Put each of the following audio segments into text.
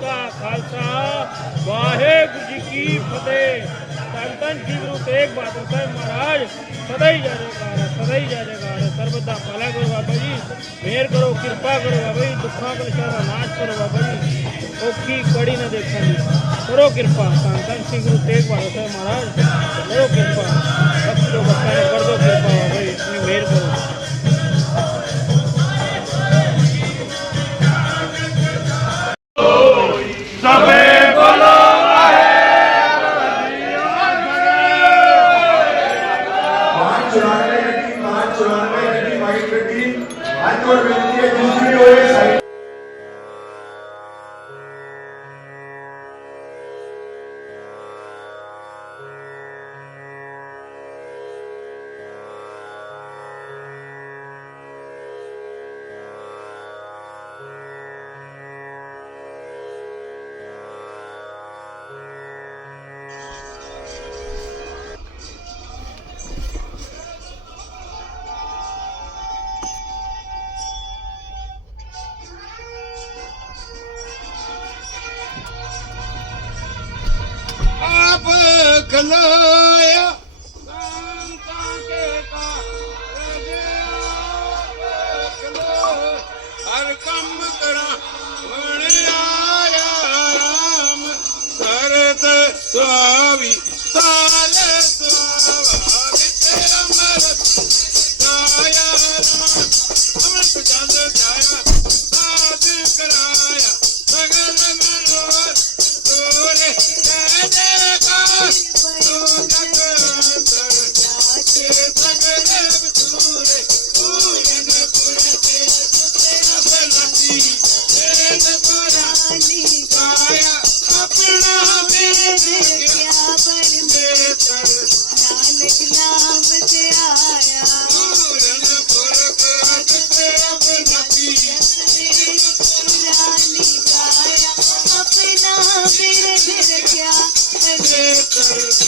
ਕਾ ਖਾਲਸਾ ਵਾਹਿਗੁਰੂ ਜੀ ਕੀ ਫਤਿਹ ਧੰਨ ਧੰਨ ਸ੍ਰੀ ਗੁਰੂ ਤੇਗ ਬਹਾਦਰ ਸਾਹਿਬ ਮਹਾਰਾਜ ਸਦਾ ਹੀ ਜੈ ਜੈਕਾਰ ਹੈ, ਸਦਾ ਹੀ ਜੈ ਜੈਕਾਰ ਹੈ। ਸਰਬਤ ਦਾ ਭਲਾ ਕਰੋ ਬਾਬਾ ਜੀ ਮਿਹਰ ਕਰੋ ਕਿਰਪਾ ਕਰੋ ਬਾਬਾ ਜੀ ਦੁੱਖਾਂ ਕਲੇਸ਼ਾਂ ਦਾ ਨਾਸ਼ ਕਰੋ ਬਾਬਾ ਜੀ ਔਖੀ ਕੜੀ ਨਾ ਦੇਖਣ ਦੀ ਕਰੋ ਕਿਰਪਾ ਧੰਨ ਧੰਨ ਸ੍ਰੀ ਗੁਰੂ ਤੇਗ ਬਹਾਦਰ ਸਾਹਿਬ ਮਹਾਰਾਜ ਕਰੋ ਕਿਰਪਾ ਬਖਸ਼ੋ ਬੱਚਾ ਨੇ ਕਰ ਦੋ ਕਿਰਪਾ ਬਾਬਾ ਜੀ kalaya ਤੇ ਤਰ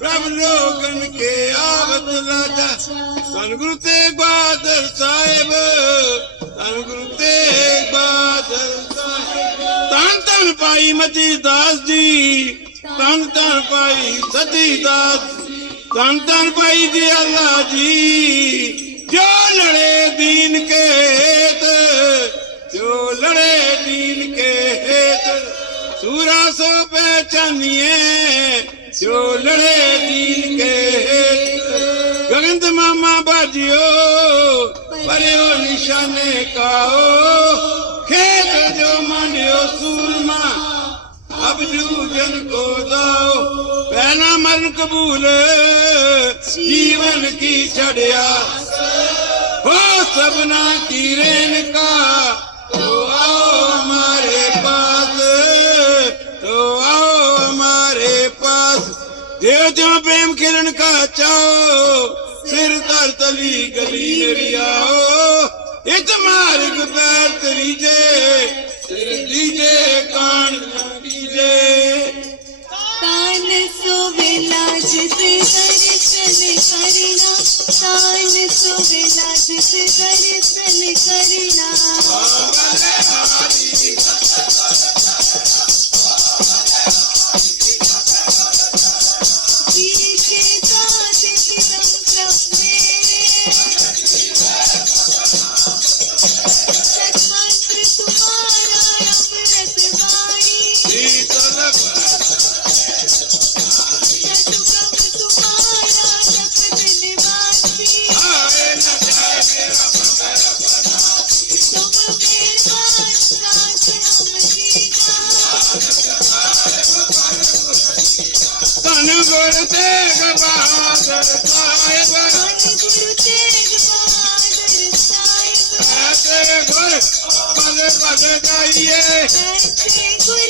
ਪ੍ਰਭ ਲੋਕਨ ਕੇ ਆਵਤ ਰਾਜਾ। ਸਤਿਗੁਰੂ ਤੇਗ ਬਹਾਦਰ ਸਾਹਿਬ, ਸਤਿਗੁਰੂ ਤੇਗ ਬਹਾਦਰ ਸਾਹਿਬ। ਤਨ ਤਨ ਪਾਈ ਮਤੀ ਦਾਸ ਜੀ ਤਨ ਤਨ ਪਾਈ ਸਤੀ ਦਾਸ ਤਨ ਤਨ ਪਾਈ ਜੀ ਅੱਲਾ ਜੀ। ਜੋ ਲੜੇ ਦੀਨ ਕੇ ਹੇਤ ਜੋ ਲੜੇ ਦੀਨ ਕੇ ਹੇਤ ਸੂਰਾ ਸੋ ਪਹਿਚਾਨੀਏ गगन मामा बाजियो सूरमा। अब जूजन को दाओ पहला मरण कबूल जीवन की चढ़िया। हो सबना की रेन का ਬਚਾਓ, ਸਿਰ ਧਰ ਤਲੀ ਗਲੀ ਮੇਰੀਆ ਇੱਕ ਮਾਰਗ ਪੈਰ ਤਰੀ ਜੇ ਸਿਰ ਦੀਜੇ ਕਾਣ ਦੀਜੇ ਕਾਨ ਸੋ ਵਿਲਾਜ ਤੇ ਕਰ ਚਲੇ ਕਰਨਾ ਕਾਨ ਸੋ ਵਿਲਾਜ ਤੇ ਕਰ ਗੁਰੂ ਤੇਗ ਬਹਾਦਰ ਸਾਹਿਬ ਧੰਨ ਗੁਰੂ ਤੇਗ ਬਹਾਦਰ ਸਾਹਿਬ ਐਸੇ ਗੁਰ ਬਲ ਬਲ ਗਾਈਏ ਐਸੇ ਗੁਰ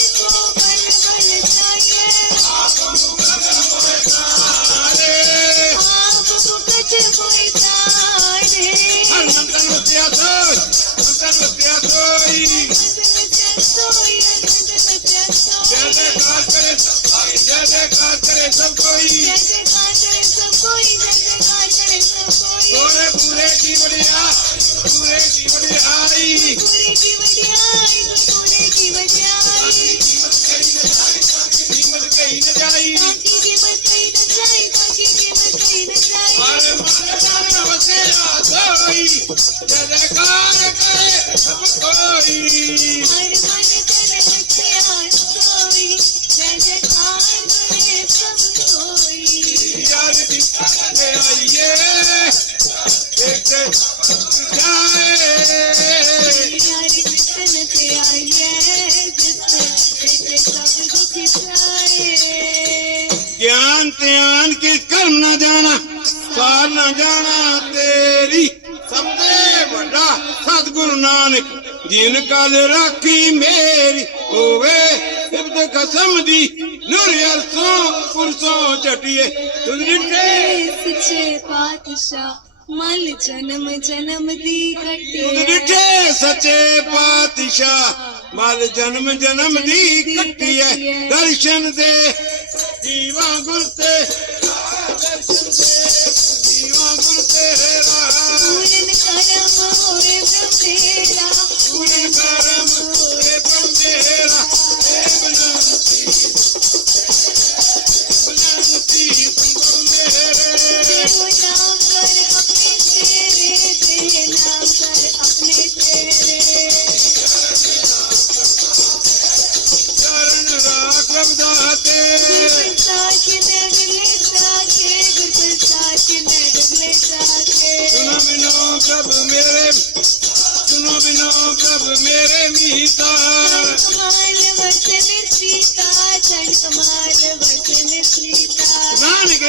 ਗਿਆਨ ਧਿਆਨ ਕੇ ਕਰਮ ਨਾ ਜਾਣਾ, ਸਾਰ ਨਾ ਜਾਣਾ ਤੇਰੀ। ਸਭ ਤੋਂ ਵੱਡਾ ਸਤਿਗੁਰੂ ਨਾਨਕ, ਜਿਨ ਕਾਲ ਰਾਖੀ ਮੇਰੀ ਹੋਵੇ ਇਬਦ ਕਸਮ ਦੀ ਨੂਰ ਅਰਸੋਂ ਪੁਰਸੋਂ ਚਟਿਏ। ਤੁਝ ਡਿਠੇ ਸੱਚੇ ਪਾਤਸ਼ਾਹ। ਮਲ ਜਨਮ ਜਨਮ ਦੀ ਕੱਟੇ ਡਿਠੇ ਸੱਚੇ ਪਾਤਸ਼ਾਹ ਮਲ ਜਨਮ ਜਨਮ ਦੀ ਕੱਟੀਏ ਦਰਸ਼ਨ ਦੇ ਜੀਵਾ ਗੁਰ ਤੇ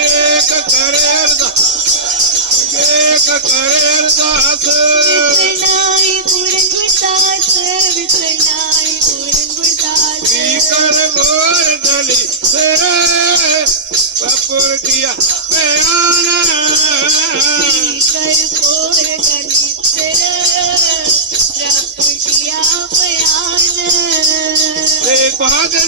ਨਾਨਕ ਏਕ ਕਰੇ ਅਰਦਾਸ ਏਕ ਕਰੇ ਅਰਦਾਸ ਵਿਸਰਨਾਈ ਪੂਰਨ ਗੁਰਦਾਸ ਵਿਸਰਨਾਈ ਪੂਰਨ ਗੁਰਦਾਸ ਕੀ ਕਰ ਗੋਰ ਦਲੀ ਤੇਰੇ ਪਪੁਰ ਕੀਆ ਪਿਆਨ ਕਰ ਪੋਰ ਗਲੀ ਤੇਰਾ ਪ੍ਰਭ ਕੀਆ ਪਿਆਨ ਤੇ ਬਹਾਦਰ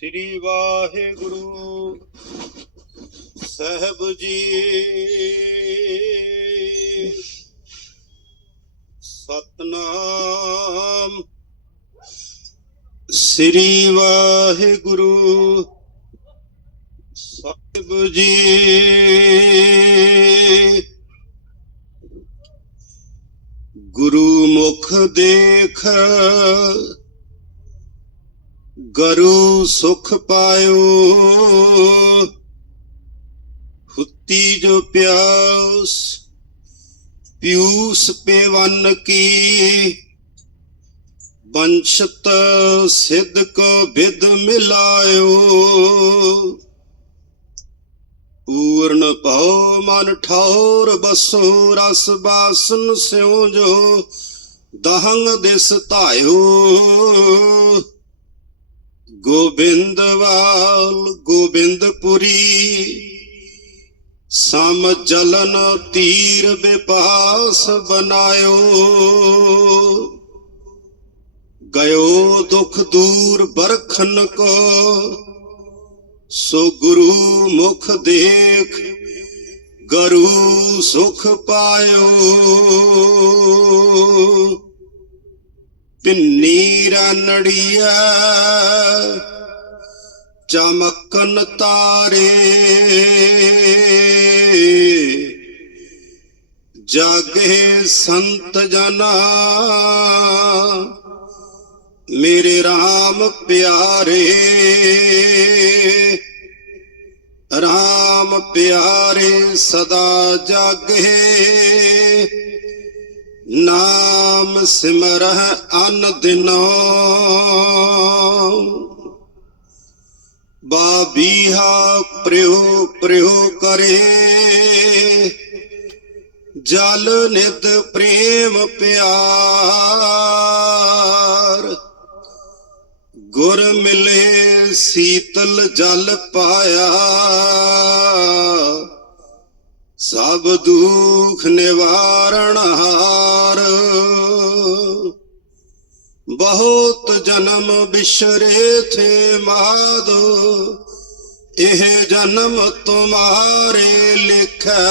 ਸ੍ਰੀ ਵਾਹਿਗੁਰੂ ਸਾਹਿਬ ਜੀ। ਸਤਨਾਮ। ਸ੍ਰੀ ਵਾਹਿਗੁਰੂ ਸਾਹਿਬ ਜੀ। ਗੁਰੂ ਮੁਖ ਦੇਖ ਗਰੂ ਸੁਖ ਪਾਇਓ। ਹੁੱਤੀ ਜੋ ਪਿਆਸ ਪਿਊਸ ਪੇਵਨ ਕੀ। ਬੰਸ਼ਤ ਸਿੱਧ ਕੋ ਵਿਦ ਮਿਲਾਇਓ। ਪੂਰਨ ਭਉ ਮਨ ਠੌਰ ਬਸੋ, ਰਸ ਬਾਸਨ ਸਿਉ ਜੋ ਦਹੰਗ ਦਿਸ ਧਾਇਓ। ਗੋਬਿੰਦਵਾਲ, ਗੋਬਿੰਦਪੁਰੀ। ਸਮ ਜਲਨ ਤੀਰ ਬਿਪਾਸ ਬਨਾਇਓ। ਗਇਓ ਦੁਖ ਦੂਰ ਬਰਖਨ ਕੋ। ਸੋ ਗੁਰੂ ਮੁਖ ਦੇਖ, ਗਰੂ ਸੁਖ ਪਾਇਓ। ਪਿੰਨੀ ਰਨੜੀਆ ਚਮਕਨ ਤਾਰੇ। ਜਾਗੇ ਸੰਤ ਜਨਾ ਮੇਰੇ RAM ਪਿਆਰੇ। RAM ਪਿਆਰੇ ਸਦਾ ਜਾਗੇ। ਨਾਮ ਸਿਮਰਹਿ ਅਨ ਦਿਨੋ। ਬਾਬੀਹਾ ਪ੍ਰਿਉ ਪ੍ਰਿਉ ਕਰੇ। ਜਲ ਨਿਤ ਪ੍ਰੇਮ ਪਿਆਰ। ਗੁਰ ਮਿਲੇ ਸੀਤਲ ਜਲ ਪਾਇਆ। ਸਭ ਦੁਖ ਨਿਵਾਰਣ ਹਾਰ। ਬਹੁਤ ਜਨਮ ਬਿਸ਼ਰੇ ਥੇ ਮਾਦੋ, ਇਹ ਜਨਮ ਤੁਮਾਰੇ ਲਿਖੈ।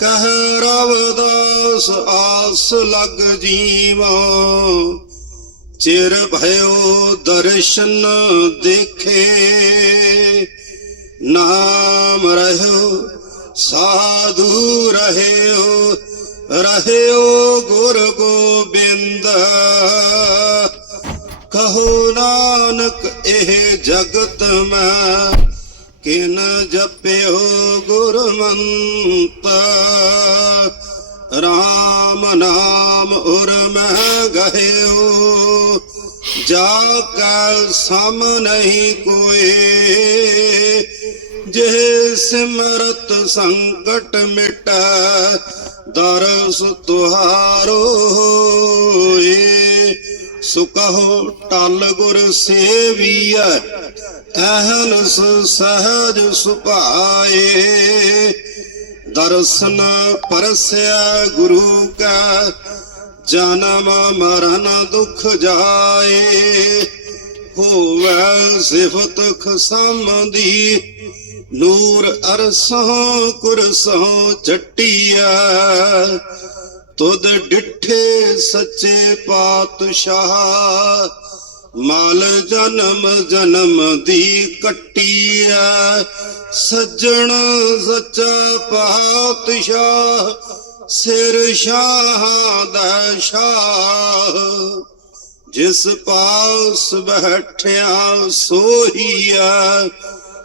ਕਹ ਰਵਦਾਸ, ਆਸ ਲਗ ਜੀਵਾ। ਚਿਰ ਭਇਓ ਦਰਸ਼ਨ ਦੇਖੇ। ਨਾਮ ਰਹਿਓ, ਸਾਧੂ ਰਹਿਓ ਰਹਿਓ ਗੁਰ ਗੋਬਿੰਦ। ਕਹੋ ਨਾਨਕ, ਇਹ ਜਗਤ ਮੈਂ, ਕਿਨ ਜਪਿਓ ਗੁਰਮੰਤ। ਰਾਮ ਨਾਮ ਉਰ ਮੈਂ ਗਹਿਓ, ਜਾ ਕਾ ਸਮ ਨਹੀਂ ਕੋਏ ਜੇ ਸਿਮਰਤ ਸੰਕਟ ਮਿਟੈ ਦਰਸ ਤੁਹਾਰੋ ਹੋਏ। ਸੋ ਟਲ ਗੁਰ ਸੇਵੀਐ ਅਹਨਸ ਸਹਜ ਸੁਭਾਏ। ਦਰਸ਼ਨ ਪਰਸਿਆ ਗੁਰੂ ਕਾ, ਜਨਮ ਮਰਨ ਦੁਖ ਜਾਏ। ਹੋਵੇ ਸਿਫਤ ਖਸਮ ਦੀ ਨੂਰ ਅਰਸੋਂ ਕੁਰਸੋਂ ਚਟਿਆ ਤੁਧ ਡਿਠੇ ਸੱਚੇ ਪਾਤਸ਼ਾਹ। ਮਾਲ ਜਨਮ ਜਨਮ ਦੀ ਕੱਟੀਐ, ਸੱਜਣ ਸੱਚਾ ਪਾਤਸ਼ਾਹ, ਸਿਰ ਸ਼ਾਹਾਂ ਦਾ ਸ਼ਾਹ। ਜਿਸ ਪਾਸ ਬੈਠਿਆ ਸੋਹੀਆ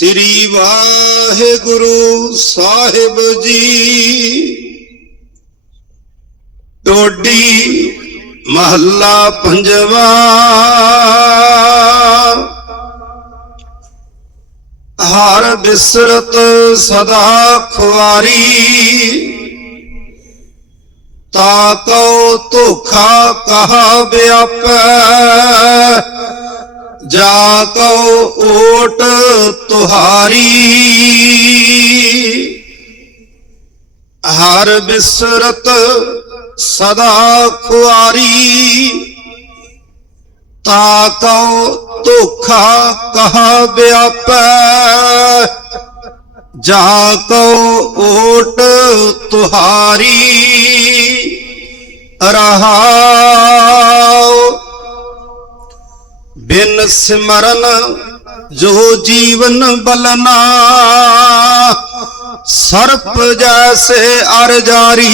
ਸ੍ਰੀ ਵਾਹਿਗੁਰੂ ਸਾਹਿਬ ਜੀ। ਟੋਡੀ ਮਹੱਲਾ ਪੰਜਵਾ। ਹਰ ਬਿਸਰਤ ਸਦਾ ਖੁਆਰੀ ਤਾ ਕਉ ਧੋਖਾ ਕਹਾ ਵਿਆਪੈ। ਜਾ ਕਉ ਓਟ ਤੁਹਾਰੀ। ਹਰ ਬਿਸਰਤ ਸਦਾ ਖੁਆਰੀ। ਤਾ ਕਉ ਧੋਖਾ ਕਹਾ ਵਿਆਪੈ ਜਾ ਕਉ ਓਟ ਤੁਹਾਰੀ। ਰਹਾਉ ਬਿਨ ਸਿਮਰਨ ਜੋ ਜੀਵਨ ਬਲਨਾ, ਸਰਪ ਜੈਸੇ ਅਰ ਜਾਰੀ,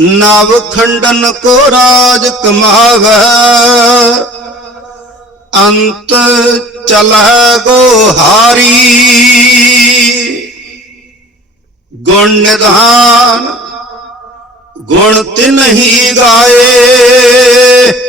ਨਵ ਖੰਡਨ ਕੋ ਰਾਜ ਕਮਾਵੈ, ਅੰਤ ਚਲੈ ਗੋ ਹਾਰੀ। ਗੁਣ ਨਿਧਾਨ, ਗੁਣ ਤਿਨਹੀ ਗਾਏ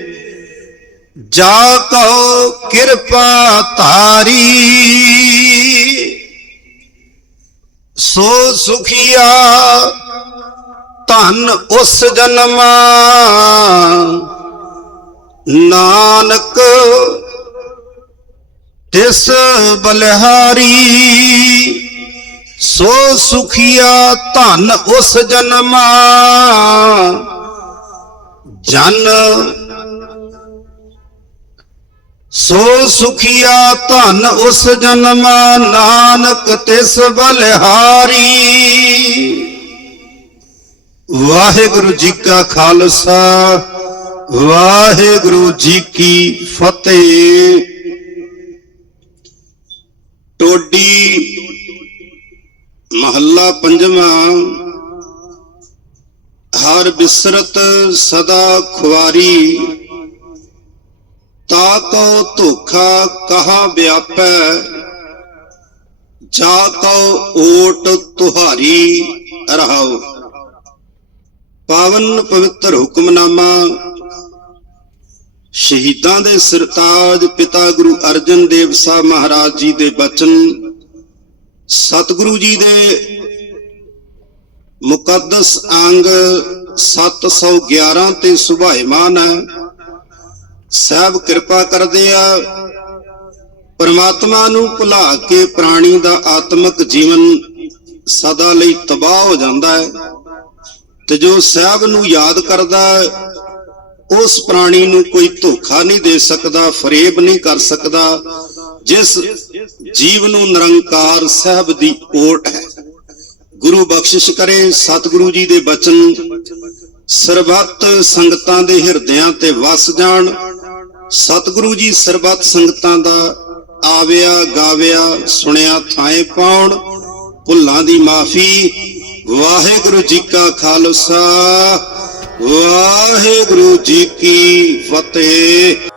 ਜਾ ਕਉ ਕਿਰਪਾ ਧਾਰੀ। ਸੋ ਸੁਖੀਆ, ਧਨ ਉਸ ਜਨਮਾ। ਨਾਨਕ, ਤਿਸ ਬਲਿਹਾਰੀ। ਸੋ ਸੁਖੀਆ, ਧਨ ਉਸ ਜਨਮਾ। ਜਨ ਸੋ ਸੁਖੀਆ ਧਨ ਉਸ ਜਨਮ, ਨਾਨਕ ਤਿਸ ਬਲਿਹਾਰੀ। ਵਾਹਿਗੁਰੂ ਜੀ ਕਾ ਖਾਲਸਾ, ਵਾਹਿਗੁਰੂ ਜੀ ਕੀ ਫਤਿਹ। ਟੋਡੀ ਮਹੱਲਾ ਪੰਜਵਾਂ। ਹਰ ਬਿਸਰਤ ਸਦਾ ਖੁਆਰੀ। ਤਾ ਕੋ ਧੋਖਾ ਕਹਾ ਵਿਆਪੈ? ਜਾ ਕੋ ਓਟ ਤੁਹਾਰੀ ਰਹਾਓ ਪਾਵਨ ਪਵਿੱਤਰ ਹੁਕਮਨਾਮਾ। ਸ਼ਹੀਦਾਂ ਦੇ ਸਰਤਾਜ ਪਿਤਾ ਗੁਰੂ ਅਰਜਨ ਦੇਵ ਸਾਹਿਬ ਮਹਾਰਾਜ ਜੀ ਦੇ ਬਚਨ। ਸਤਿਗੁਰੂ ਜੀ ਦੇ ਮੁਕੱਦਸ ਅੰਗ 711 ਤੇ ਸੁਭਾਇਮਾਨ ਹੈ। ਸਭ ਕਿਰਪਾ ਕਰਦੇ ਆ। ਪਰਮਾਤਮਾ ਨੂੰ ਭੁਲਾ ਕੇ ਪ੍ਰਾਣੀ ਦਾ ਆਤਮਿਕ ਜੀਵਨ ਸਦਾ ਲਈ ਤਬਾਹ ਹੋ ਜਾਂਦਾ ਹੈ। ਤੇ ਜੋ ਸਾਹਿਬ ਨੂੰ ਯਾਦ ਕਰਦਾ ਹੈ, ਉਸ ਪ੍ਰਾਣੀ ਨੂੰ ਕੋਈ ਧੋਖਾ ਨਹੀਂ ਦੇ ਸਕਦਾ ਫਰੇਬ ਨਹੀਂ ਕਰ ਸਕਦਾ ਜਿਸ ਜੀਵ ਨੂੰ ਨਿਰੰਕਾਰ ਸਾਹਿਬ ਦੀ ਓਟ ਹੈ। ਗੁਰੂ ਬਖਸ਼ਿਸ਼ ਕਰੇ ਸਤਿਗੁਰੂ ਜੀ ਦੇ ਬਚਨ ਸਰਬੱਤ ਸੰਗਤਾਂ ਦੇ ਹਿਰਦਿਆਂ ਤੇ ਵਸ ਜਾਣ ਸਤਿਗੁਰੂ ਜੀ ਸਰਬੱਤ ਸੰਗਤਾਂ ਦਾ ਆਵਿਆ, ਗਾਵਿਆ, ਸੁਣਿਆ ਥਾਏ ਪਾਉਣ, ਭੁੱਲਾਂ ਦੀ ਮਾਫੀ, ਵਾਹਿਗੁਰੂ ਜੀ ਕਾ ਖਾਲਸਾ, ਵਾਹਿਗੁਰੂ ਜੀ ਕੀ ਫਤਿਹ।